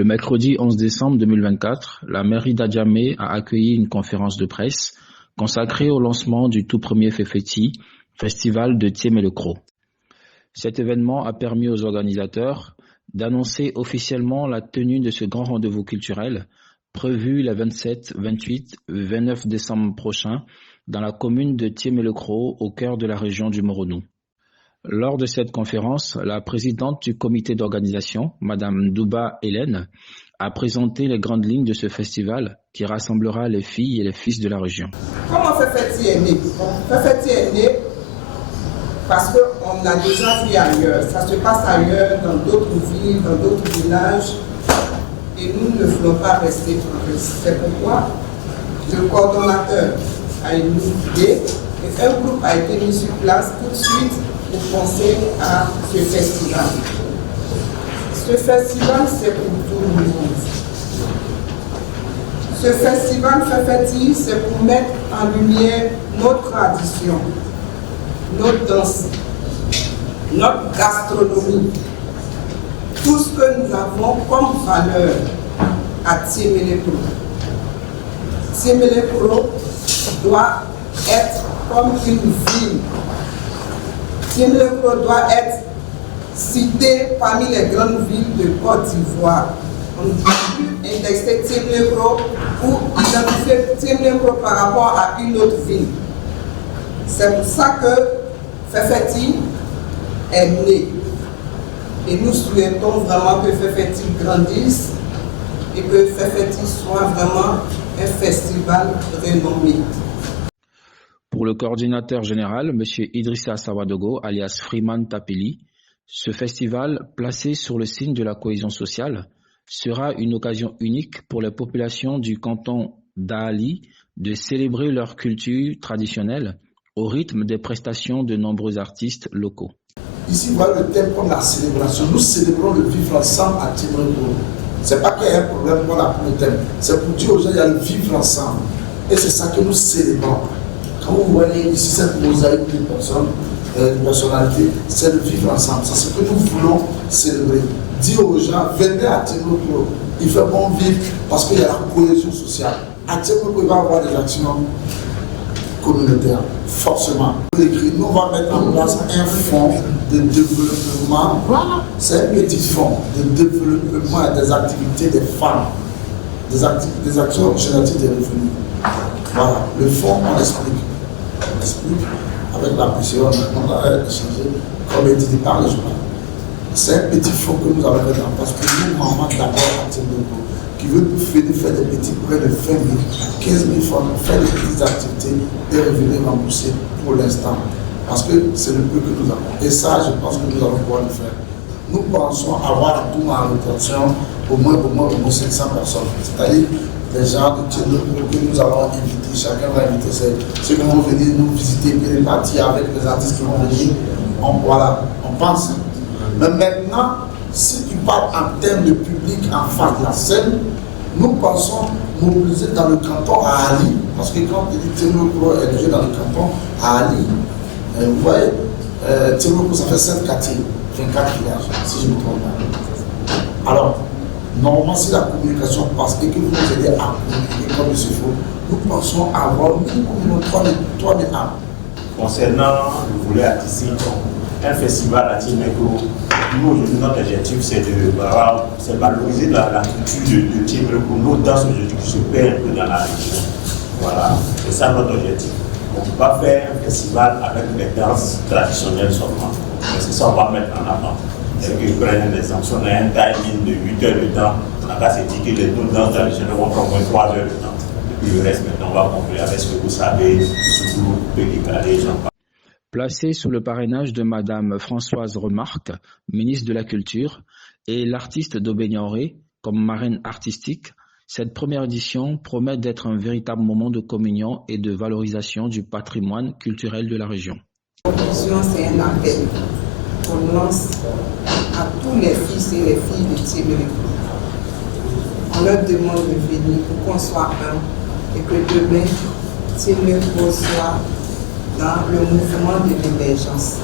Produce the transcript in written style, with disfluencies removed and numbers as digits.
Le mercredi 11 décembre 2024, la mairie d'Adjamé a accueilli une conférence de presse consacrée au lancement du tout premier Fefeti, festival de Tiémé-le-Cros. Cet événement a permis aux organisateurs d'annoncer officiellement la tenue de ce grand rendez-vous culturel prévu les 27, 28 et 29 décembre prochains dans la commune de Tiémé-le-Cros, au cœur de la région du Moronou. Lors de cette conférence, la présidente du comité d'organisation, Madame Douba Hélène, a présenté les grandes lignes de ce festival qui rassemblera les filles et les fils de la région. Comment Fefeti est né? Fefeti est né parce qu'on a déjà vu ailleurs. Ça se passe ailleurs, dans d'autres villes, dans d'autres villages. Et nous ne voulons pas rester tranquilles. C'est pourquoi le coordonnateur a une idée et un groupe a été mis sur place tout de suite pour penser à ce festival. Ce festival, c'est pour tout le monde. Ce festival Fefeti, c'est pour mettre en lumière nos traditions, nos danses, notre gastronomie, tout ce que nous avons comme valeur à Tiémé-le-Cros. Tiémé-le-Cros doit être comme une ville. Tiémé-le-Cros doit être cité parmi les grandes villes de Côte d'Ivoire. On ne peut plus indexer Tiémé-le-Cros ou identifier Tiémé-le-Cros par rapport à une autre ville. C'est pour ça que Fefeti est né. Et nous souhaitons vraiment que Fefeti grandisse et que Fefeti soit vraiment un festival renommé. Pour le coordinateur général, M. Idrissa Sawadogo, alias Freeman Tapeli, ce festival, placé sur le signe de la cohésion sociale, sera une occasion unique pour les populations du canton d'Ali de célébrer leur culture traditionnelle au rythme des prestations de nombreux artistes locaux. Ici, voilà le thème comme la célébration. Nous célébrons le vivre ensemble à Tiémé-le-Cros. Ce n'est pas qu'il y a un problème pour le thème. C'est pour dire aux gens qu'il y a le vivre ensemble. Et c'est ça que nous célébrons. Quand vous voyez ici cette mosaïque de personnes, de personnalités, c'est le vivre ensemble. C'est ce que nous voulons célébrer. Dire aux gens, venez à Tiémé-le-Cros. Il fait bon vivre parce qu'il y a la cohésion sociale. À Tiémé-le-Cros, il va y avoir des actions communautaires, forcément. Nous, on va mettre en place un fonds de développement. Voilà. C'est un petit fonds de développement et des activités des femmes, des actions génératives des revenus. Voilà. Le fonds, on explique. On explique avec la PCO, on a échangé, comme il dit par les journaux. C'est un petit fonds que nous allons mettre en place pour nous, mamans d'abord à Tiémé-le-Cros, qui veut nous faire des petits prêts de 20 000, 15 000 francs pour faire des petites activités et revenir rembourser pour l'instant. Parce que c'est le peu que nous avons. Et ça, je pense que nous allons pouvoir le faire. Nous pensons avoir à tout en rétention au moins 500 personnes. C'est-à-dire des gens de Tiémé-le-Cros que nous allons inviter. Chacun va inviter ceux qui vont venir nous visiter, puis les parties avec les artistes qui vont venir. On pense. Mais maintenant, si tu parles en termes de public en face de la scène, nous pensons mobiliser dans le canton à Ali. Parce que quand il dit Tiémé-le-Cros est déjà dans le canton à Ali, vous voyez, Tiémé-le-Cros, ça fait 7 quartiers, 24 villages, si je ne me trompe pas. Alors, normalement, si la communication passe et que vous nous aidez à communiquer comme il se faut, nous pensons avoir minimum 3 000 âmes. Concernant le volet artistique, un festival à Tiémé-le-Cros, nous aujourd'hui notre objectif c'est de valoriser la culture de Tiémé-le-Cros, nos danses aujourd'hui qui se perdent un peu dans la région. Voilà, c'est ça notre objectif. On ne peut pas faire un festival avec les danses traditionnelles seulement. Mais c'est ça qu'on va mettre en avant. C'est qu'ils prennent des exemple. Si on a un timing de 8 heures de temps, on a qu'à se dire que les autres danses traditionnelles vont prendre moins 3 heures de temps. Et puis le reste maintenant on va conclure avec ce que vous savez, surtout les gens. Placé sous le parrainage de Madame Françoise Remarque, ministre de la Culture, et l'artiste d'Aubignoré comme marraine artistique, cette première édition promet d'être un véritable moment de communion et de valorisation du patrimoine culturel de la région. C'est un appel qu'on lance à tous les fils et les filles de Tiémé-le-Cros. On leur demande de venir pour qu'on soit un et que demain, Tiémé-le-Cros soit dans le mouvement de l'émergence.